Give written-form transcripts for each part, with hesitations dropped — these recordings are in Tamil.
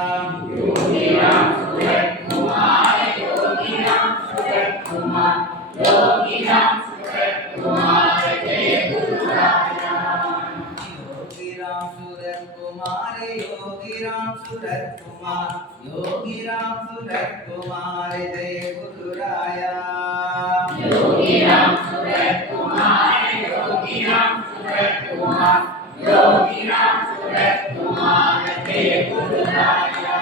योगीराम सूरत कुमार योगीराम सूरत कुमार योगीराम सूरत कुमार जय गुरुराया योगीराम सूरत कुमार योगीराम सूरत कुमार योगीराम सूरत कुमार जय गुरुराया योगीराम सूरत कुमार योगीराम सूरत कुमार योगीराम सूरत कुमार जय गुरुराया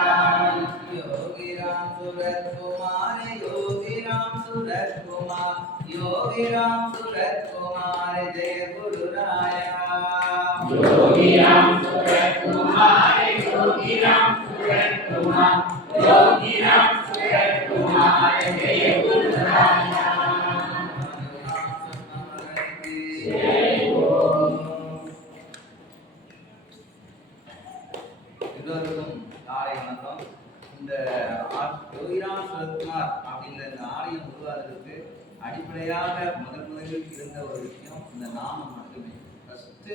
योगीराम सूरत कुमार योगीराम सूरत कुमार योगीराम सूरत कुमार जय गुरुराया योगीराम सूरत कुमार योगीराम सूरत कुमार योगीराम सूरत कुमार जय गुरुराया எல்லோருக்கும் காலை வணக்கம். இந்த யோகிராம் சுரத்குமார் அப்படிங்கிற இந்த ஆலயம் உருவாகிறதுக்கு அடிப்படையாக முதலில் இருந்த ஒரு விஷயம் இந்த நாமம் மட்டுமே. ஃபர்ஸ்ட்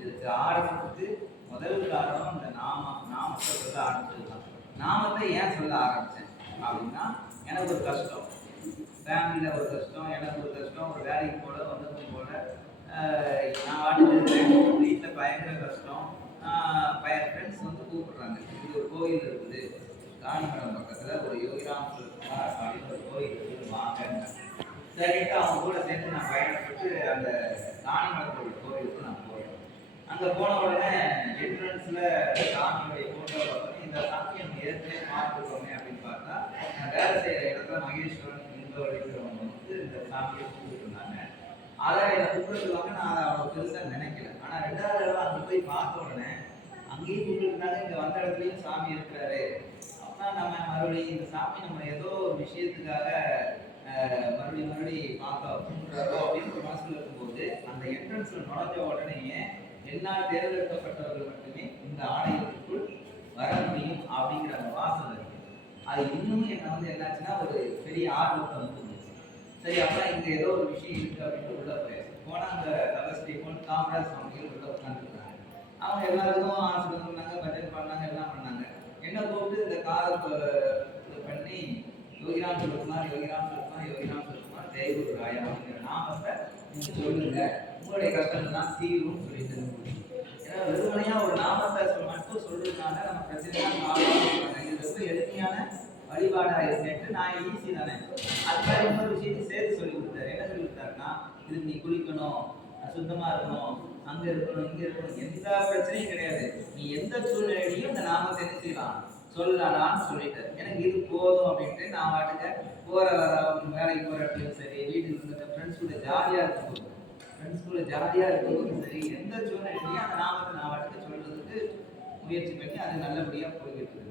இதுக்கு ஆரம்பித்து முதல் காரணம் இந்த நாமத்தை சொல்ல ஆரம்பிச்சதுதான். நாமத்தை ஏன் சொல்ல ஆரம்பித்தேன் அப்படின்னா, எனக்கு ஒரு கஷ்டம், ஃபேமிலியில் ஒரு கஷ்டம், எனக்கு ஒரு கஷ்டம், ஒரு வேலைக்கு போல வந்ததும் போல நான் வாட்டுக்கு வீட்டில் பயங்கர கஷ்டம். ஃப்ரெண்ட்ஸ் வந்து கூப்பிடுறாங்க, இது ஒரு கோயில் இருக்குது காணிமடம் பக்கத்தில் ஒரு யோகிராம் சுரத்குமார் அப்படின்னு ஒரு கோயில் இருக்குது வாங்க. சரிட்டு அவங்க கூட சேர்ந்து நான் பயணப்பட்டு அந்த காணிமடத்தோட கோயிலுக்கு நான் போகிறேன். அங்கே போன உடனே என்ட்ரன்ஸில் சாமியுடைய ஃபோட்டோ பார்த்தோன்னே இந்த சாமி நம்ம ஏற்கனவே பார்த்துருக்கோமே அப்படின்னு பார்த்தா, நான் வேலை செய்கிற இடத்துல மகேஸ்வரன் இந்த வழிக்கிறவங்க வந்து இந்த சாமியை கூப்பிட்டுருந்தாங்க. அதை என்னை கூப்பிடுவாங்க. நான் அதை அவ்வளோ பெருசாக நினைக்கல. ஆனால் ரெண்டாவது தடவை அங்கே போய் பார்த்த உடனே அங்கேயும் கூப்பிட்டுருந்தாங்க, இங்கே வந்த இடத்துலையும் சாமி இருக்கிறாரு. அப்படின்னா நம்ம மறுபடியும் இந்த சாமி நம்ம ஏதோ ஒரு விஷயத்துக்காக மறுபடியும் பார்க்க கூப்பிடுறாரோ அப்படின்னு ஒரு மனசுல இருக்கும்போது, அந்த என்ட்ரன்ஸில் நுழைஞ்ச உடனேயே என்னால் தேர்ந்தெடுக்கப்பட்டவர்கள் மட்டுமே இந்த ஆலயத்துக்குள் வர முடியும் அப்படிங்கிற அந்த வாசல் இருக்கு. அது இன்னமும் என்னை வந்து என்னாச்சுன்னா ஒரு பெரிய ஆர்வத்தை வந்து இருந்துச்சு. சரி, அப்புறம் இங்கே ஏதோ ஒரு விஷயம் இருக்கு அப்படின்னு உள்ள போயாச்சு. போனால் அந்த கவஸ்ரீ பொன் காமராஜ் சுவாமிகள் உள்ள உட்காந்துருக்காங்க. அவங்க எல்லாருக்கும் ஆசிரியர் பண்ணாங்க, பட்ஜெட் பண்ணாங்க, எல்லாம் பண்ணாங்க. என்ன கூப்பிட்டு இந்த காதல் பண்ணி யோகிராம் சுரத்குமார் யோகிராம் சுரத்குமார் யோகிராம் சுரத்குமார் ஜெய குருராயா அப்படிங்கிற நாமத்தை நீங்க சொல்லுங்க, உங்களுடைய கஷ்டங்கள் தான் தீரும் சொல்லிட்டு. ஏன்னா வெறுமனையா ஒரு நாமத்தை மட்டும் சொல்றதுனால நம்ம பிரச்சனைலாம் இது ரொம்ப எளிமையான வழிபாடா இருந்துட்டு நான் ஈஸி தானே. அதுக்காக இன்னொரு விஷயத்தையும் சேர்த்து சொல்லி கொடுத்தாரு. என்ன சொல்லி கொடுத்தாருன்னா, இதுக்கு நீ குளிக்கணும், சுத்தமா இருக்கணும், அங்க இருக்கணும், இங்க இருக்கணும், எந்த பிரச்சனையும் கிடையாது. நீ எந்த சூழ்நிலையிலையும் இந்த நாமத்தை என்ன செய்யலாம் சொல்லலாம்னு சொல்லிட்டாரு. எனக்கு இது போதும் அப்படின்ட்டு நான் வாட்டுக்க போற வேலைக்கு போற இடத்துலையும் சரி, வீட்டுக்கு இருந்த ஃப்ரெண்ட்ஸ் கூட ஜாலியா இருக்கும்போது சரி, எந்த சூழ்நிலையிலையும் அந்த நாமத்தை நான் வாட்டுக்க சொல்றதுக்கு முயற்சி பண்ணி அது நல்லபடியா போயிட்டு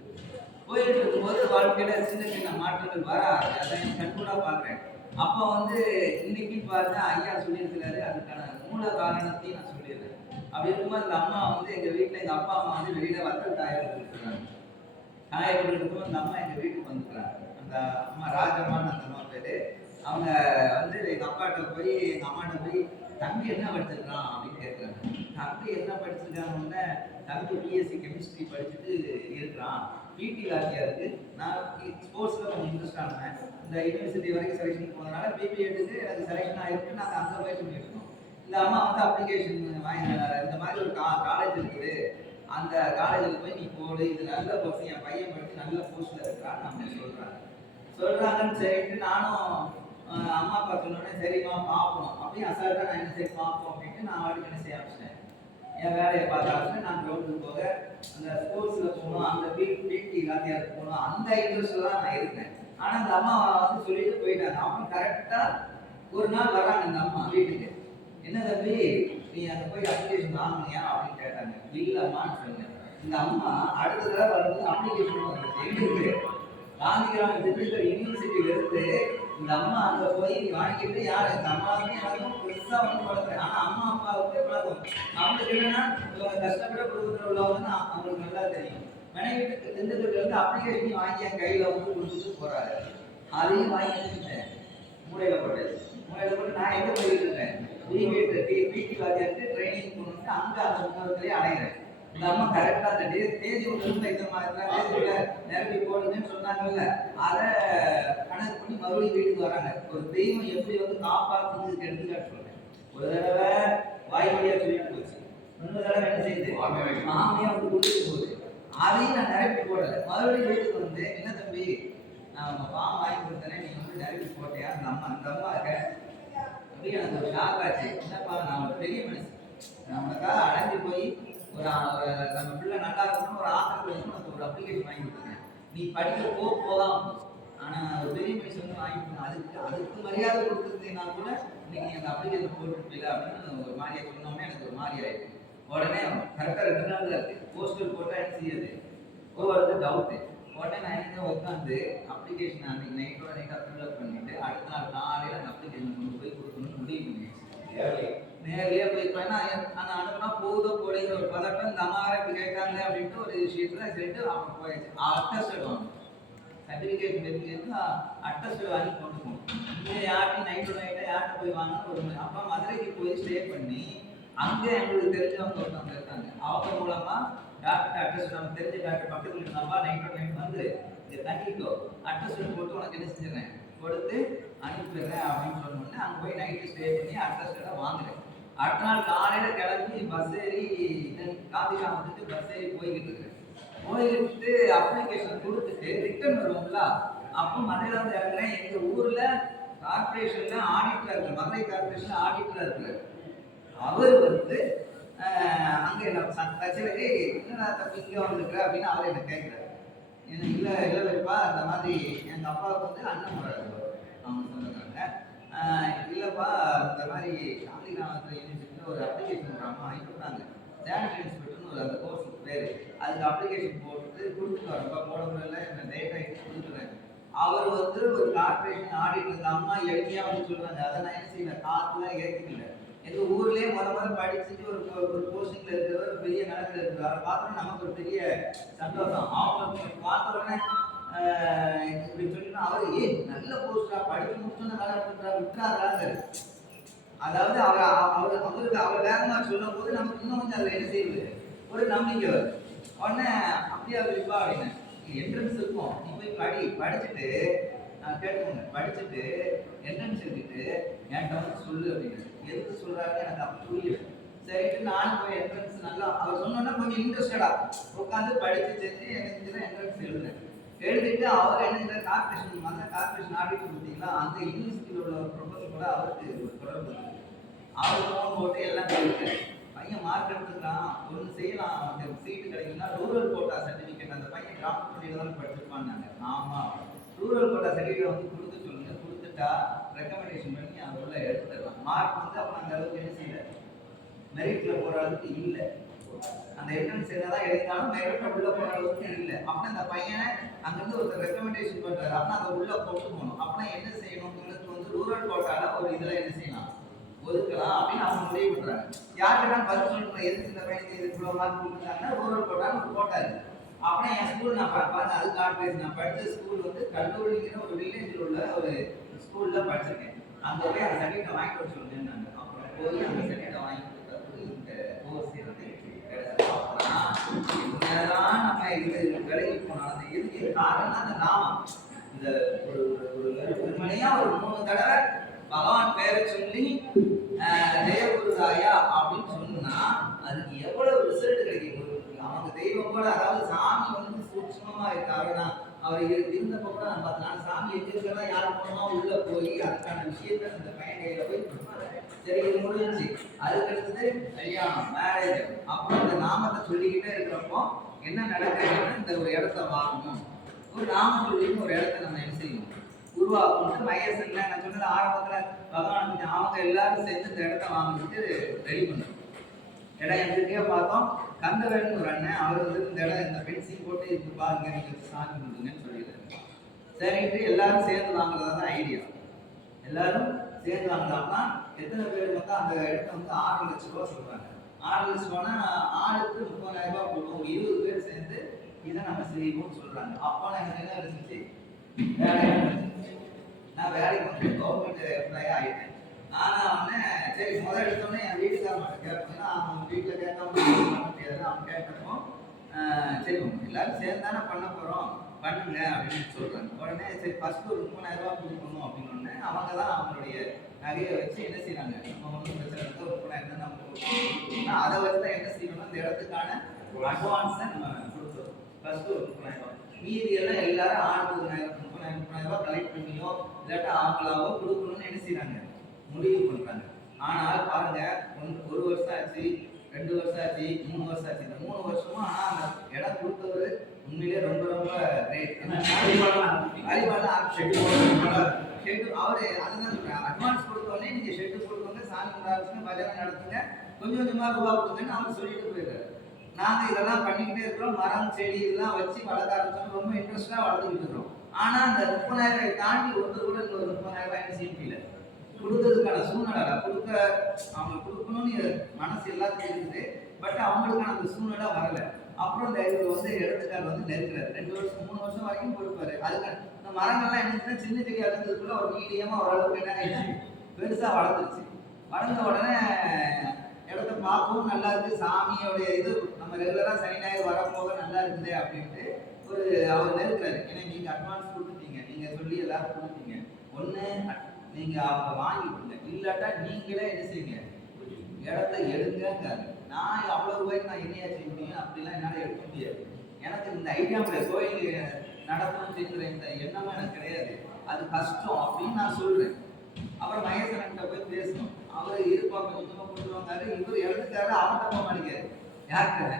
இருக்கும்போது வாழ்க்கையில சின்ன சின்ன மாற்றங்கள் வராது. அதை கண்கூடா பாக்குறேன். அப்போ வந்து இன்னைக்கு பார்த்தா ஐயா சொல்லியிருக்கிறாரு, அதுக்கான மூல காரணத்தையும் நான் சொல்லிடுறேன். அப்படி இருக்கும்போது அந்த அம்மா வந்து எங்க வீட்டுல எங்க அப்பா அம்மா வந்து வெளியில வத்தல் தாயார் இருக்கிறாங்க. தாயார் இருக்கும்போது அந்த அம்மா எங்க வீட்டுக்கு வந்துக்கிறாங்க. அந்த அம்மா ராஜம்மான்னு அந்த அம்மா பேரு. அவங்க வந்து எங்க அப்பாட்ட போய் எங்க அம்மாட்ட போய் தம்பி என்ன படிச்சிருக்கான் அப்படின்னு கேட்குறாங்க. தம்பி என்ன படிச்சிருக்காங்க? தம்பி பிஎஸ்சி கெமிஸ்ட்ரி படிச்சுட்டு இருக்கிறான், பிடி வாத்தியாருக்கு. நான் ஸ்போர்ட்ஸில் கொஞ்சம் இன்ட்ரெஸ்ட் ஆனேன். இந்த யூனிவர்சிட்டி வரைக்கும் செலெக்ஷன் போனதுனால பிபிஎட்டுக்கு எனக்கு செலெக்ஷன் ஆகிருக்கு. நாங்கள் அங்கே போய் சொல்லியிருக்கோம். இந்த அம்மா வந்து அப்ளிகேஷன் வாங்கி இந்த மாதிரி ஒரு காலேஜ் இருக்குது, அந்த காலேஜில் போய் நீ போடு, இது நல்ல கோர்ஸ், என் பையன் படித்து நல்ல போஸ்ட்டில் இருக்கிறான்னு நம்ம சொல்கிறாங்கன்னு சரிட்டு நானும் அம்மா அப்பா சொன்னோடனே சரிம்மா பார்ப்போம் அப்படின்னு அசால்ட்டாக நான் என்ன சரி பார்ப்போம் அப்படின்ட்டு நான் வாட்டுக்கு என்ன செய்ய ஆரம்பிச்சிட்டேன். என் வேலையை பார்க்க ஆரம்பிச்சேன். நான் கிரௌண்டுக்கு போக அந்த ஸ்போர்ட்ஸில் போகணும், அந்த பிடி வாத்தியாருக்கு போகணும், அந்த இன்ட்ரெஸ்ட்டில் தான் நான் இருக்கேன். ஆனால் அந்த அம்மா வந்து சொல்லிட்டு போயிட்டாங்க. அப்புறம் கரெக்டாக ஒரு நாள் வராங்க இந்த அம்மா வீட்டுக்கு. என்ன தம்பி நீ அங்கே போய் அப்ளிகேஷன் வாங்கினியா அப்படின்னு கேட்டாங்க. இல்லைம்மான்னு சொன்னேன். இந்த அம்மா அடுத்த தடவை வரும்போது அப்ளிகேஷன் வந்துச்சு. எங்க இருக்கு? காந்திகிராம திண்டுக்கல் யூனிவர்சிட்டியில இருந்து இந்த அம்மா அங்கே போய் வாங்கிட்டு யார் இந்த அம்மாவுக்கு எனக்கும் பெருசாக வந்து வளர்க்குறேன். ஆனால் அம்மா அப்பாவுக்கு பழக்கம். அவங்களுக்கு என்னன்னா இவங்க கஷ்டப்பட குடும்பத்தில் உள்ளவங்க அவங்களுக்கு நல்லா தெரியும். மனைவிட்டு திண்டுக்கல்ல இருந்து அப்ளிகேஷனையும் வாங்கி என் கையில் வந்து கொடுத்துட்டு போறாரு. அதையும் வாங்கி வச்சுட்டேன், மூளையில போட்டு நான் எங்க போயிட்டு இருக்கேன், பிடி வாத்தியாருக்கு ட்ரைனிங் போகணும்னு அங்கே அந்த முன்னோர்களே அடைகிறேன். இந்த அம்மா கரெக்டா அந்த தேதி ஒன்று இந்த மாதிரி தேதியில நிரப்பி போடுங்கன்னு சொன்னாங்கல்ல, அதை கணக்கு பண்ணி மறுபடியும் வீட்டுக்கு வராங்க. ஒரு தெய்வம் எப்படி வந்து காப்பாற்றுறதுக்கு எடுத்துக்காட்டு சொல்றேன். ஒரு தடவை வாய் வழியா சொல்லிட்டு போச்சு, இன்னொரு தடவை என்ன செய்யுது மாமியா வந்து கொடுத்துட்டு போகுது. அதையும் நான் நிரப்பி போடலை. மறுபடியும் வீட்டுக்கு வந்து என்ன தம்பி நான் உங்க பாம் வாங்கி கொடுத்தேனே, நீங்க வந்து நிரப்பி போட்டியா? அந்த அம்மா அப்படி எனக்கு ஒரு ஷாக் ஆச்சு. என்னப்பா நான் ஒரு பெரிய மனுஷன், நம்மளுக்காக அடைஞ்சு போய் ஒரு நம்ம பிள்ளை நல்லா இருக்கணும்னு ஒரு ஆத்திரத்தில் வச்சு உனக்கு ஒரு அப்ளிகேஷன் வாங்கி கொடுத்துருக்கேன். நீ படிக்க போகலாம், ஆனால் ஒரு பெரிய மனுஷன் வந்து வாங்கி கொடுத்தேன். அதுக்கு மரியாதை கொடுத்துருந்தீங்கன்னா கூட இன்னைக்கு நீ அந்த அப்ளிகேஷன் போட்டுருப்பீங்க அப்படின்னு ஒரு மாதிரியா சொன்னோம்னா எனக்கு ஒரு மாதிரி ஆயிடுச்சு. உடனே கரெக்டாக 2 நாள் தான் இருக்கு, போஸ்டல் போட்டால் என்ன செய்யாது ஒவ்வொரு டவுட்டு. உடனே நான் என்ன உட்காந்து அப்ளிகேஷன் அன்னைக்கு நைட்டோட நைட்டாக ஃபில்அப் பண்ணிட்டு அடுத்த நாள் காலையில் அந்த அப்ளிகேஷன் கொண்டு போய் கொடுக்கணும்னு முடிவு பண்ணிடுச்சு. நேர்லயே போய் நான் அனுப்புனா போதோ போடுங்கிற ஒரு பதட்டம், இந்த அம்மா இப்படி கேட்காங்க அப்படின்ட்டு ஒரு விஷயத்துல சொல்லிட்டு அவங்க போயிடுச்சு. அட்டஸ்டட் வாங்க சர்டிஃபிகேட் வெரிஃபிகேஷன் அட்டஸ்டட் வாங்கி கொண்டு போகணும். இங்கே யார்ட்டையும் நைட்டாக யார்கிட்ட போய் வாங்கணும் ஒரு அப்பா மதுரைக்கு போய் ஸ்டே பண்ணி அங்கே எங்களுக்கு தெரிஞ்சவங்க ஒருத்தவங்க இருக்காங்க, அவங்க மூலமா டாக்டர் அட்ரஸ் நமக்கு தெரிஞ்ச டாக்டர் பக்கத்தில் இருந்தாப்பா நைட் வந்து இங்கே தங்கிக்கோ, அட்ரஸ் போட்டு உனக்கு என்ன செஞ்சிடறேன் கொடுத்து அனுப்பிடுறேன் அப்படின்னு சொன்னோடனே அங்கே போய் நைட்டு ஸ்டே பண்ணி அட்ரஸ் வாங்குறேன். அடுத்த நாள் காலையில் கிளம்பி பஸ் ஏறி காந்திகிராமத்துக்கு பஸ் ஏறி போய்கிட்டு இருக்கேன். போய்கிட்டு அப்ளிகேஷன் கொடுத்துட்டு ரிட்டர்ன் வருவோம்ல, அப்போ மதுரையில் வந்து இறங்குறேன். எங்கள் ஊரில் கார்பரேஷன்ல ஆடிட்டராக இருக்கு, மதுரை கார்பரேஷன்ல ஆடிட்டராக இருக்கு. அவர் வந்து அங்கே கச்சேரி என்னடா தம்பி இங்கே வந்துருக்குற அப்படின்னு அவர் என்ன கேட்குறாரு. என்ன இல்லை வைப்பா, அந்த மாதிரி எங்கள் அப்பாவுக்கு வந்து அண்ணன் முறை அவங்க சொன்னாங்க. இல்லைப்பா இந்த மாதிரி காந்தி கிராமத்தில் யூனிவர்சிட்டியில் ஒரு அப்ளிகேஷன் ஒரு அம்மா அனுப்பிட்டாங்க, சேனிட்டரி இன்ஸ்பெக்டர்னு ஒரு அந்த கோர்ஸுக்கு பேர், அதுக்கு அப்ளிகேஷன் போட்டு கொடுத்துட்டு வரப்பா போடல என்ன டேட் ஆகிட்டு கொடுத்துருவேன். அவர் வந்து ஒரு கார்பரேஷன் ஆடிட்டு இருந்த அம்மா எளிமையாக வந்து சொல்கிறாங்க. அதை நான் என்ன செய்யல காற்றுலாம் ஏற்றுக்கல. எங்கள் ஊர்லேயே முத படிச்சுட்டு ஒரு போஸ்டிங்கில் இருக்கிறவர் பெரிய நிலத்தில் இருக்கிறார் பார்த்தோன்னா நமக்கு ஒரு பெரிய சந்தோஷம். அவங்க பார்த்த உடனே இப்படி சொல்லினா அவர் நல்ல போஸ்டா படிச்சு முடிச்சோன்னு வேலை விட்டுறாங்க. அதாவது அவருக்கு அவர் வேகமாக சொல்லும் போது நமக்கு இன்னும் கொஞ்சம் அதில் என்ன செய்யுது ஒரு நம்பிக்கை வருது. உடனே அப்படியே இருப்பா அப்படின்னு என்ட்ரன்ஸ் இருக்கும், நீ போய் படிச்சுட்டு நான் கேட்போங்க, படிச்சுட்டு என்ட்ரன்ஸ் எழுதிட்டு என்கிட்ட வந்து சொல்லு அப்படின்னு. எதுக்கு சொல்றாரு எனக்கு அப்படி புரியல. சரிட்டு நானும் போய் என்ட்ரன்ஸ் நல்லா அவர் சொன்னோன்னா கொஞ்சம் இன்ட்ரெஸ்டடா உட்காந்து படிச்சு செஞ்சு எனக்கு என்ட்ரன்ஸ் எழுதுறேன். எழுதிட்டு அவர் என்ன கார்பரேஷன் அந்த கார்பரேஷன் ஆடிட்டு கொடுத்தீங்களா அந்த யூனிவர்சிட்டியில் உள்ள ஒரு ப்ரொஃபஸர் கூட அவருக்கு ஒரு தொடர்பு இருக்கு. அவர் ஃபோன் போட்டு எல்லாம் சொல்லியிருக்காரு, பையன் மார்க் எடுத்துக்கலாம் ஒன்று செய்யலாம், அவனுக்கு சீட்டு கிடைக்குன்னா ரூரல் கோட்டா சர்டிஃபிகேட் அந்த பையன் கிராமப்புறத்தில் தான் படிச்சிருப்பான்னாங்க. ஆமாம், ரூரல் கோட்டா சர்டிஃபிகேட் வந்து கொடுக்க சொல்லுங்க, கொடுத்துட்டா ரெக்கமெண்டேஷன் பண்ணி அதை உள்ள எடுத்துடலாம். மார்க் வந்து அப்போ அந்த அளவுக்கு என்ன செய்யல மெரிட்ல போகிற அளவுக்கு இல்லை. அந்த என்ட்ரன்ஸ் என்னதான் எழுதினாலும் மெரிட்ல உள்ள போகிற அளவுக்கு இல்லை. அப்படின்னா அந்த பையனை அங்கேருந்து ஒருத்தர் ரெக்கமெண்டேஷன் பண்ணுறாரு, அப்படின்னா அதை உள்ள கொண்டு போகணும். அப்படின்னா என்ன செய்யணும், இவனுக்கு வந்து ரூரல் கோட்டால ஒரு இதில் என்ன செய்யலாம் ஒதுக்கலாம் அப்படின்னு அவங்க முடிவு பண்ணுறாங்க. யாருக்கிட்ட பதில் சொல்லுங்க, எதுக்கு இந்த பையனுக்கு இது இவ்வளோ மார்க் கொடுக்குறாங்கன்னா ரூரல் கோட்டான்னு ஒரு கோட்டா இருக்குது. அப்படின்னா என் ஸ்கூல் நான் பார்த்து அது கார்பரேஷன் நான் படித்த ஸ்கூல் வந்து கல்லூரிங்கிற ஒரு வில்லேஜில் உள்ள ஒரு ஸ்கூலில் படிச்சிருக்கேன். அங்கே போய் அந்த சர்டிஃபிகேட் வாங்கிட்டு வர சொல்லுங்கன்னாங்க. அப்புறம் போய் அந்த சர்டிஃபிகேட் வாங்கி கொடுத்தது இந்த கோர்ஸ் வந்து கிடைச்சது. என்னதான் நம்ம இது விலகி போனாலும் அந்த எதுக்கு காரணம்னா அந்த நாமம் இந்த ஒரு வெறுமனையாக ஒரு 3 தடவை பகவான் பேரை சொல்லி தேவகுருதாயா அப்படின்னு சொன்னா அதுக்கு எவ்வளவு ரிசல்ட் கிடைக்கும். அவங்க தெய்வம் கூட, அதாவது சாமி வந்து சூட்சமா இருக்கு. அவர் இருந்தப்ப கூட நான் பார்த்தேன், சாமி எதிர்க்கிறதா யார் மூலமா உள்ள போய் அதுக்கான விஷயத்த அந்த பையன் கையில போய் சரி இது முடிஞ்சிச்சு. அதுக்கு அடுத்தது கல்யாணம் மேரேஜ். அப்புறம் அந்த நாமத்தை சொல்லிக்கிட்டே இருக்கிறப்போ என்ன நடக்குதுன்னு இந்த ஒரு இடத்த வாங்கணும், ஒரு நாமம் சொல்லின்னு ஒரு இடத்த நம்ம என்ன செய்யணும் உருவாக்கணும். வயசுல நான் சொன்னது ஆரம்பத்துல பகவான் அவங்க எல்லாரும் சேர்ந்து இந்த இடத்த வாங்கிட்டு ரெடி பண்ணணும். இடம் எங்கிட்டே பார்த்தோம், கந்தவேல்னு ஒரு அண்ணன் அவர் வந்து இந்த இடம் இந்த பென்சில் போட்டு இது பாருங்க நீங்க சாமி கொடுங்கன்னு சொல்லிடுறாரு. சரிட்டு எல்லாரும் சேர்ந்து வாங்குறதா தான் ஐடியா. எல்லாரும் சேர்ந்து வாங்கினோம்னா எத்தனை பேர் வந்து அந்த இடத்த வந்து 6 லட்சம் ரூபா சொல்றாங்க. 6 லட்சம் ரூபானா ஆளுக்கு 30,000 ரூபாய் போடுவோம், 20 பேர் சேர்ந்து இதை நம்ம செய்வோம்னு சொல்றாங்க. அப்போ எனக்கு என்ன இருந்துச்சு, நான் வேலைக்கு வந்து கவர்மெண்ட் எம்ப்ளாயா ஆயிட்டேன். ஆனா அவனை சரி முதல் எடுத்தோடனே என் வீட்டுக்கார மாட்டேன் கேட்பேன், அவங்க வீட்டில் கேட்காம முடியாதுன்னு அவங்க கேட்டப்போ சரி எல்லாரும் சேர்ந்து தானே பண்ண போகிறோம் பண்ணுங்க அப்படின்னு சொல்கிறாங்க. உடனே சரி ஃபஸ்ட்டு ஒரு 30,000 ரூபா கொடுக்கணும் அப்படின்னு அவங்க தான் அவங்களுடைய நகையை வச்சு என்ன செய்யறாங்க, நம்ம ஒன்றும் பிரச்சனை இல்லை, ஒரு 30,000 நம்ம கொடுக்கணும். அதை வச்சு தான் என்ன செய்யணும், இந்த இடத்துக்கான அட்வான்ஸை நம்ம கொடுத்துருவோம். ஃபஸ்ட்டு ஒரு 30,000 மீதி எல்லாம் எல்லாரும் 30,000 ரூபா கலெக்ட் பண்ணியோ இல்லாட்டா ஆங்களாவோ கொடுக்கணும்னு என்ன செய்யறாங்க, முடிவு பண்றாங்க. ஆனால் பாருங்க, ஒரு வருஷம் ஆச்சு, 2 வருஷம் ஆச்சு, 3 வருஷம் ஆச்சு. இந்த 3 வருஷமா அந்த இடம் கொடுத்தவர் உண்மையிலே ரொம்ப ரொம்ப கிரேட். அவரு அதுதான் சொல்றேன், அட்வான்ஸ் கொடுத்தோடனே நீங்க ஷெட்டு கொடுத்தோங்க, சாமி ஆரம்பிச்சுங்க, பஜனை நடத்துங்க, கொஞ்சம் கொஞ்சமா ரூபா கொடுங்கன்னு அவர் சொல்லிட்டு போயிடுறாரு. நாங்க இதெல்லாம் பண்ணிக்கிட்டே இருக்கிறோம், மரம் செடி இதெல்லாம் வச்சு வளர்க்க ஆரம்பிச்சோம், ரொம்ப இன்ட்ரெஸ்டா வளர்த்துக்கிட்டு இருக்கிறோம். ஆனா அந்த 30,000 தாண்டி ஒருத்தர் கூட இந்த ஒரு 30,000 என்ன செய்யல, கொடுக்கறதுக்கான சூழ்நிலை கொடுக்க அவங்க கொடுக்கணும்னு மனசு எல்லாத்துக்கும் இருக்குது. பட் அவங்களுக்கான அந்த சூழ்நிலை வரல. அப்புறம் இந்த இவர் வந்து இடத்துக்கார் வந்து நெருக்கிறாரு, 2 வருஷம் 3 வருஷம் வரைக்கும் கொடுப்பாரு. அதுக்கு இந்த மரங்கள்லாம் என்ன சின்ன செடியா இருந்ததுக்குள்ள ஒரு மீடியமா ஓரளவுக்கு என்ன ஆயிடுச்சு, பெருசா வளர்ந்துருச்சு. வளர்ந்த உடனே இடத்த பார்க்கவும் நல்லா இருக்கு, சாமியோடைய இது நம்ம ரெகுலரா சனி ஞாயிறு வரப்போக நல்லா இருக்குது அப்படின்ட்டு ஒரு அவர் நெருக்கிறாரு. ஏன்னா நீங்க அட்வான்ஸ் கொடுத்துட்டீங்க, நீங்க சொல்லி எல்லாரும் கொடுத்தீங்க, ஒண்ணு நீங்க அவங்க வாங்கிக்கோங்க, இல்லாட்டா நீங்களே என்ன செய்யுங்க, இடத்த எடுங்காரு. நான் அவ்வளவு ரூபாய்க்கு நான் என்னையா செய்ய முடியும், அப்படிலாம் என்னால எடுக்க முடியாது. எனக்கு இந்த ஐடியா கோயில் நடத்தணும் செய்கிற இந்த எண்ணமும் எனக்கு கிடையாது, அது கஷ்டம் அப்படின்னு நான் சொல்றேன். அப்புறம் மகேசன்கிட்ட போய் பேசணும், அவர் இருப்பாங்க கொஞ்சமா கொண்டு வந்தாரு. இவர் எழுதுக்காரு, அவர்கிட்ட போக மாட்டேங்காரு. யார்கிட்ட,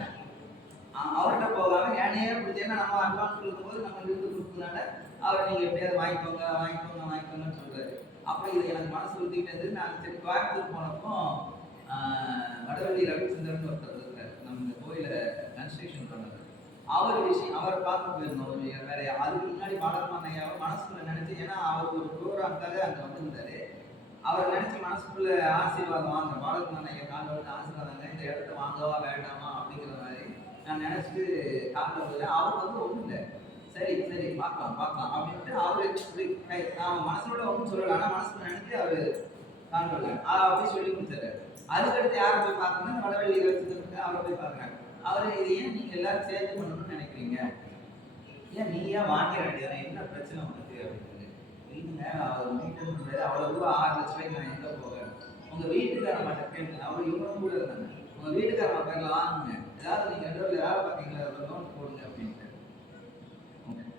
அவர்கிட்ட போகாம ஏனையே பிடிச்சேன்னா நம்ம அட்வான்ஸ் கொடுக்கும்போது நம்ம இருந்து கொடுத்ததுனால அவர் நீங்க எப்படியாவது வாங்கிக்கோங்க வாங்கிக்கோங்க வாங்கிக்கோங்கன்னு சொல்றாரு. அப்புறம் இது எனக்கு மனசு ஊத்திக்கிட்டது. நான் சரி கோயம்புத்தூர் போனப்போ வடவள்ளி ரவிச்சந்திரன் ஒருத்தர் இருக்காரு, நம்ம இந்த கோயில கன்ஸ்ட்ரக்ஷன் பண்ணது. அவரை பார்க்க போயிருந்தோம். வேற அதுக்கு முன்னாடி பாலகுமாரன் ஐயாவை மனசுக்குள்ள நினைச்சு, ஏன்னா அவர் ஒரு ப்ரோக்ராம்காக அங்க வந்திருந்தாரு. அவர் நினைச்சு மனசுக்குள்ள ஆசீர்வாதம் வாங்க, பாலகுமாரன் ஐயா காலில் வந்து ஆசீர்வாதங்க, இந்த இடத்த வாங்கவா வேண்டாமா அப்படிங்கிற மாதிரி நான் நினைச்சிட்டு காலில் வந்து அவர் வந்து ஒன்றும் இல்லை, சரி சரி பார்க்கலாம் பார்க்கலாம் அப்படின்ட்டு அவரு நான் மனசோட ஒன்றும் சொல்லலை, ஆனால் மனசுல நினைச்சு அவரு காலில் அப்படி சொல்லி கொடுத்தாரு. அதுக்கடுத்து யாரை போய் பார்க்கணும்னா வடவள்ளி வச்சுட்டு அவரை போய் பார்க்குறாங்க. அவரு இது ஏன் நீங்க எல்லாரும் சேர்ந்து பண்ணணும்னு நினைக்கிறீங்க, ஏன் நீயா வாங்கிட வேண்டியது, என்ன பிரச்சனை உங்களுக்கு அப்படின்னு. இல்லைங்க அவர் மீட்டு அவ்வளோ ரூபா 6 லட்ச ரூபாய்க்கு நான் எங்கே போகிறேன், உங்க வீட்டுக்கார மட்டும் கேட்குங்க, அவர் இவங்க கூட இருந்தாங்க, உங்க வீட்டுக்கார பேர்ல வாங்குங்க, ஏதாவது நீங்க 2 பேர் வேலை பார்த்தீங்களா, லோன் போடுங்க அப்படின்ட்டு.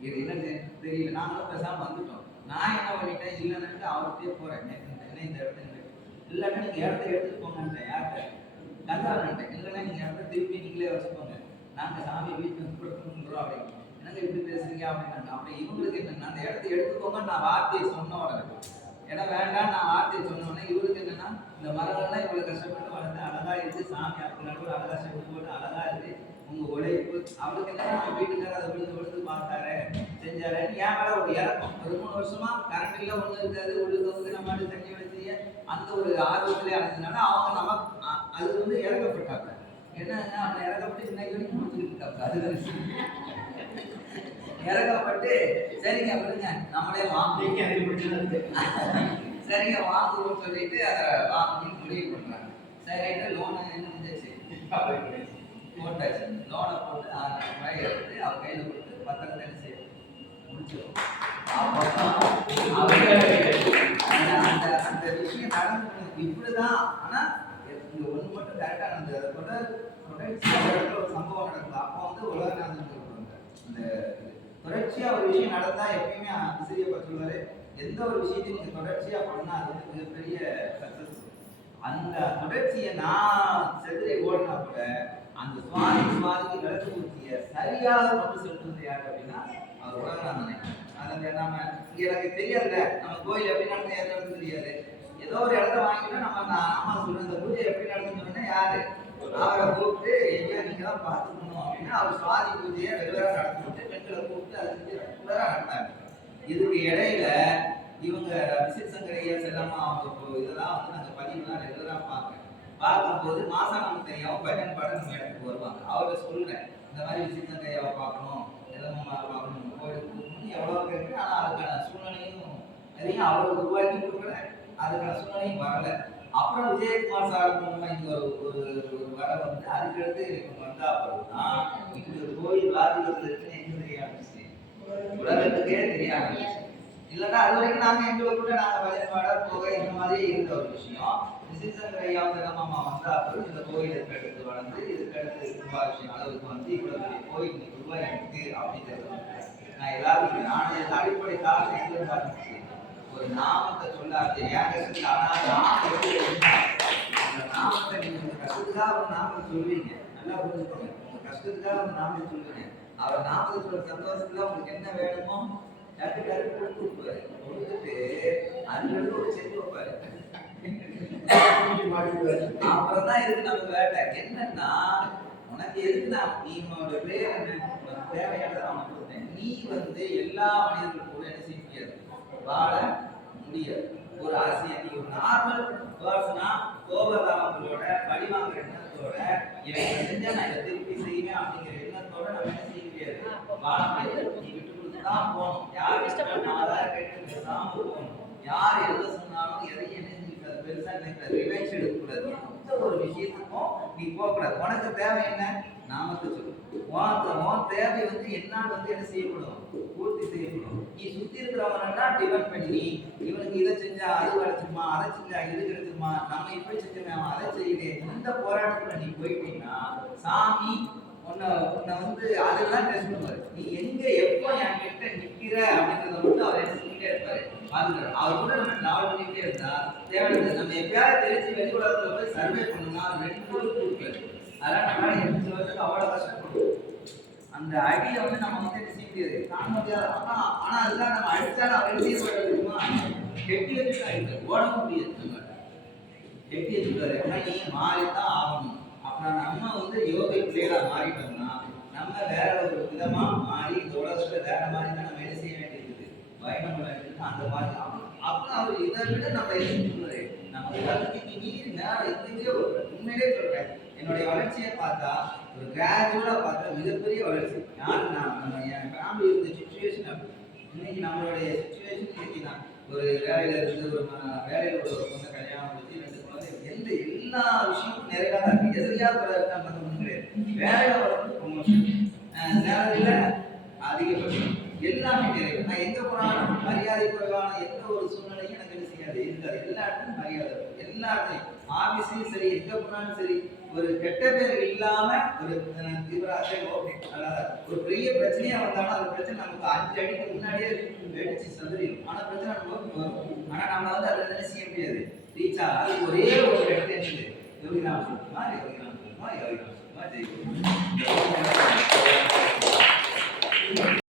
இது என்ன தெரியல, நாங்களும் பேசாம வந்துட்டோம். நான் என்ன பண்ணிட்டேன், இல்லைன்னு அவர்கிட்டயே போறேன், என்ன இந்த இடத்துல இல்லைன்னா நீங்க இடத்த எடுத்துட்டு போங்கன்ட்டேன். யார்கிட்ட, கந்தாரன்ட்டேன். இல்லைன்னா நீங்க இடத்த திருப்பி நீங்களே வச்சுக்கோங்க, நாங்க சாமி வீட்டுக்கு கொடுக்கணுன்றோம் அப்படின்னு. என்னங்க இப்படி பேசுறீங்க அப்படின்னாங்க. அப்படி இவங்களுக்கு என்னன்னா, அந்த இடத்த எடுத்துக்கோங்க நான் வார்த்தையை சொன்ன உடனே, இடம் வேண்டாம் நான் வார்த்தையை சொன்ன உடனே இவருக்கு என்னன்னா, இந்த மரங்கள்லாம் இவ்வளவு கஷ்டப்பட்டு வளர்ந்து அழகா இருக்கு, சாமி அப்படி அழகா செட்டு போட்டு அழகா இருக்கு, உங்க உழைப்பு. அவளுக்கு என்ன, நம்ம வீட்டுக்கார அதை விழுந்து விழுந்து பார்த்தாரு செஞ்சாரு, ஏன் மேல ஒரு இறக்கம். ஒரு 3 வருஷமா கரண்ட் இல்ல, ஒண்ணு இருக்காது, உள்ளுக்கு வந்து நம்ம தண்ணி வச்சு அந்த ஒரு ஆர்வத்திலே அடைஞ்சதுனால அவங்க நமக்கு அது வந்து இறக்கப்பட்டாங்க. என்னன்னா அவனை இறக்கப்பட்டு இன்னைக்கு வரைக்கும் முடிச்சுக்கிட்டு இருக்காங்க. அது இறக்கப்பட்டு சரிங்க விடுங்க நம்மளே வாங்க, சரிங்க வாங்குவோம்னு சொல்லிட்டு அதை வாங்கி முடிவு பண்றாங்க. சரிட்டு லோன் என்ன இருந்துச்சு போட்டாச்சு, லோனை போட்டு 6 லட்ச ரூபாய் எடுத்து அவர் கையில கொடுத்து பத்திரத்தை என்ன செய்ய முடிச்சிடும். அந்த விஷயம் நடந்து இப்படிதான். ஆனா இங்க ஒண்ணு மட்டும் கரெக்டா நடந்தது, ஒரு சம்பவம் நடக்குது. அப்போ வந்து உலகநாதன் சொல்றாங்க, இந்த தொடர்ச்சியா ஒரு விஷயம் நடந்தா எப்பயுமே ஆசிரியப்பா சொல்லுவாரு, எந்த ஒரு விஷயத்தையும் நீங்க தொடர்ச்சியா பண்ணா அது வந்து மிகப்பெரிய சக்சஸ். அந்த தொடர்ச்சியை நான் செதுரை ஓடினா கூட அந்த சுவாதிக்கு விளக்கு ஊற்றிய சரியாக கொண்டு செலுத்துறது யாரு அப்படின்னா அவர் உலகநாதனை. அதை நம்ம இங்க எனக்கு தெரியாதுல்ல, நம்ம கோயில் எப்படி நடந்து தெரியாது, ஏதோ ஒரு இடத்த வாங்கிட்டு நம்ம ஆமா சொல்றேன், இந்த பூஜை எப்படி நடந்துன்னு யாரு அவரை கூப்பிட்டு எங்கேயா நீங்க தான் பார்த்துக்கணும் அப்படின்னா அவர் சுவாதி பூஜையை ரெகுலரா நடத்திட்டு பெண்களை கூப்பிட்டு அதுக்கு ரெகுலரா நடத்தாங்க. இதுக்கு இடையில இவங்க விசிட் சங்கரையா செல்லாமா அவங்க இதெல்லாம் வந்து நாங்க பதிவுலாம் ரெகுலரா பார்க்கும்போது மாசானம் தெரியாம பஜன் பாட நம்ம இடத்துக்கு வருவாங்க. அவர்கிட்ட சொல்றேன், இந்த மாதிரி விசிட் சங்கரையாவை பார்க்கணும், எல்லாம் பார்க்கணும், கோயிலுக்கு எவ்வளோ இருக்கு, ஆனால் அதுக்கான சூழ்நிலையும் எதையும் அவ்வளோ ரூபாய்க்கும் கொடுக்கல, அதுக்கான சூழ்நிலையும் வரல. அப்புறம் விஜயகுமார் சார் மூலமா இங்க ஒரு ஒரு வர வந்து அதுக்கடுத்து இவங்க வந்தா அப்புறம் தான் இப்படி ஒரு கோயில் பாதிப்புல இருக்குன்னு எங்க தெரிய ஆரம்பிச்சு, உலகத்துக்கே தெரிய ஆரம்பிச்சு. இல்லைன்னா அது வரைக்கும் நாங்க எங்களுக்குள்ள நாங்க வழிபாடா போக இந்த மாதிரியே இருந்த ஒரு விஷயம். விசிசங்கர் ஐயா மாமா வந்தா அப்புறம் இந்த கோயில் இதுக்கடுத்து வளர்ந்து இதுக்கடுத்து கும்பாபிஷேகம் அளவுக்கு வந்து இவ்வளவு பெரிய கோயில் இன்னைக்கு உருவாயிருக்கு அப்படிங்கிறது நான் எல்லாருக்கும் நானும் அடிப்படை காரணம் எங்க இருந்து ஆரம்பிச்சு, ஒரு நாமத்தை சொல்லாது ஏன் கஷ்டத்துக்கு. ஆனா அந்த நாமத்தை நீங்க கஷ்டத்துக்காக ஒரு நாமத்தை சொல்லுவீங்க, நல்லா புரிஞ்சுக்கோங்க. உங்க கஷ்டத்துக்காக ஒரு நாமத்தை சொல்லுவீங்க, அவர் நாமத்தை சொல்ற சந்தோஷத்துல உங்களுக்கு என்ன வேணுமோ டக்கு டக்கு கொடுத்து விட்டுவாரு. கொடுத்துட்டு அதுக்கு ஒரு செஞ்சு வைப்பாரு. அப்புறம் தான் இருக்கு நம்ம வேட்டை என்னன்னா, உனக்கு எதுக்குன்னா நீ உன்னோட பேர் என்ன, உனக்கு தேவையானதை அவனுக்கு கொடுத்தேன். நீ வந்து எல்லா மனிதர்களும் கூட என்ன செய்ய முடியாது, வாழ முடியாது. ஒரு ஆசையா நீ ஒரு நார்மல் பர்சனா கோபதாபங்களோட பழிவாங்குற எண்ணத்தோட இவங்க செஞ்சா நான் இதை திருப்பி செய்வேன் அப்படிங்கிற எண்ணத்தோட நம்ம என்ன செய்ய முடியாது, வாழ முடியாது. நீ விட்டு கொடுத்துதான் போகணும். யார் இஷ்டப்பட்டாலும் கேட்டு பேசாம போகணும். யார் எதை சொன்னாலும் எதையும் என்ன செய்யக்கூடாது, பெருசா நினைக்கிறார், ரிவெஞ்ச் எடுக்கக்கூடாது. எந்த ஒரு விஷயத்துக்கும் நீ போகக்கூடாது. உனக்கு தேவை என்ன, நாமத்தை சொல்லு. உன் தேவை வந்து என்னால் வந்து என்ன செய்யப்படும், பூர்த்தி செய்யப்படும். நீ சுத்தி இருக்கிறவனா டிபெண்ட் பண்ணி இவனுக்கு இதை செஞ்சா அது கிடைச்சிருமா, அதை செஞ்சா இது கிடைச்சிருமா, நம்ம இப்படி செஞ்சோம் அதை செய்யுது, இந்த போராட்டத்துல நீ போயிட்டீங்கன்னா சாமி உன்னை வந்து அதெல்லாம் டெஸ்ட் பண்ணுவாரு. நீ எங்க எப்போ என் கிட்ட நிக்கிற அப்படிங்கிறத மட்டும் அவர் என்ன செஞ்சுட்டே இருப்பாரு, பாத்துக்கிறார். அவர் கூட நம்ம டிராவல் பண்ணிக்கிட்டே இருந்தா தேவையில்லை. நம்ம எப்பயாவது தெரிஞ்சு வெளி உலகத்துல போய் சர்வே பண்ணணும்னா 2 கொடுக்கல, அதெல்லாம் நம்மளால எப்படி சொல்றதுக்கு அவ்வளவு கஷ்டப்படுவோம். அந்த அடியை வந்து நம்ம வந்து என்ன செய்ய முடியாது, காண முடியாது. ஆனா அதுதான் நம்ம அடிச்சாலும் அவர் எழுதிய போயிடுமா, கெட்டி வச்சுட்டா ஓடவும் முடியாது. நம்ம கெட்டி வச்சுட்டாரு நீ மாறித்தான் ஆகணும். அப்புறம் நம்ம வந்து யோகை பிள்ளைகளா மாறிட்டோம்னா நம்ம வேற ஒரு விதமா மாறி இந்த உலகத்துல வேற மாதிரி தான் நம்ம என்ன செய்ய வேண்டியிருக்குது, பயணம் பண்ண வேண்டியிருக்கு. அந்த மாதிரி அப்புறம் அவர் இதை விட நம்ம எழுதிட்டு நம்ம உலகத்துக்கு மீறி மேல எங்கேயோ உண்மையிலே சொல்றேன். என்னுடைய வளர்ச்சியை பார்த்தா ஒரு கிராஜுவலா பார்த்தா மிகப்பெரிய வளர்ச்சி. யாருன்னா நம்ம என் ஃபேமிலி இருந்த சுச்சுவேஷன் அப்படி. இன்னைக்கு நம்மளுடைய சுச்சுவேஷன் இன்னைக்கு தான் ஒரு வேலையில இருந்து ஒரு வேலையில ஒரு பொண்ணை கல்யாணம் முடிச்சு 2 குழந்தை, எந்த எல்லா விஷயமும் நிறையா தான் இருக்கு. எதிரியாவது இருக்காங்க ஒன்றும் கிடையாது. வேலையில வரணும் ப்ரொமோஷன், வேலையில அதிகபட்சம் எல்லாமே நிறைவு. நான் எங்க போனாலும் மரியாதை குறைவான எந்த ஒரு சூழ்நிலையும் எனக்கு என்ன செய்யாது இருக்காது. எல்லா இடத்துலையும் மரியாதை இருக்கும். எல்லா இடத்துலையும் ஆபீஸ்லயும் சரி எங்க போனாலும் சரி ஒரு கெட்ட பேர் இல்லாம ஒரு ஓகே நல்லா ஒரு பெரிய பிரச்சனையா வந்தாலும் அந்த பிரச்சனை நமக்கு 5 அடிக்கு முன்னாடியே வெடிச்சு சதுரிடும். ஆனா பிரச்சனை நமக்கு வரும். ஆனா நம்ம வந்து அதை என்ன செய்ய முடியாது, ரீச் ஆகாது. ஒரே ஒரு இடத்துல இருக்குது யோகிராம் சொல்லுமா யோகிராம் சொல்லுமா யோகிராம் சொல்லுமா ஜெயிக்கும்.